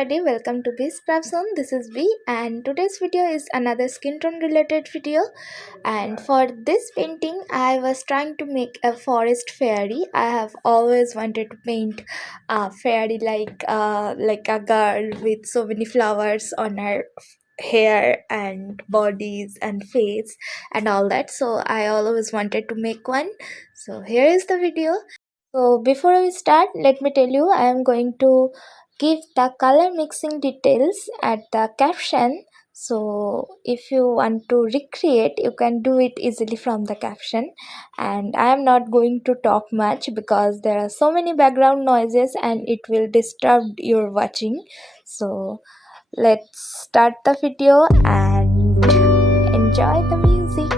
everybody, welcome to Bee's Craft Zone. This is B, and today's video is another skin tone related video. And for this painting, I was trying to make a forest fairy. I have always wanted to paint a fairy like a girl with so many flowers on her hair and bodies and face and all that. So I always wanted to make one. So here is the video. So before we start, let me tell you I am going to give the color mixing details at the caption. So if you want to recreate, you can do it easily from the caption. And I am not going to talk much because there are so many background noises and it will disturb your watching. So let's start the video and enjoy the music.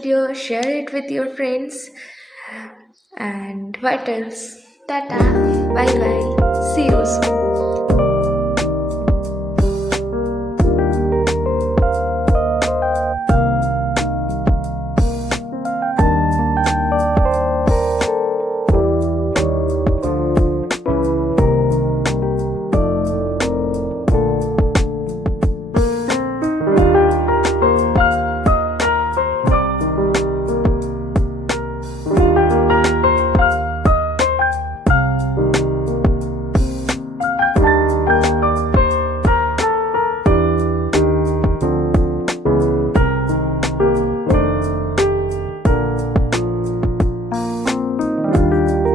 video, share it with your friends. And what else? Tata, bye bye. See you soon.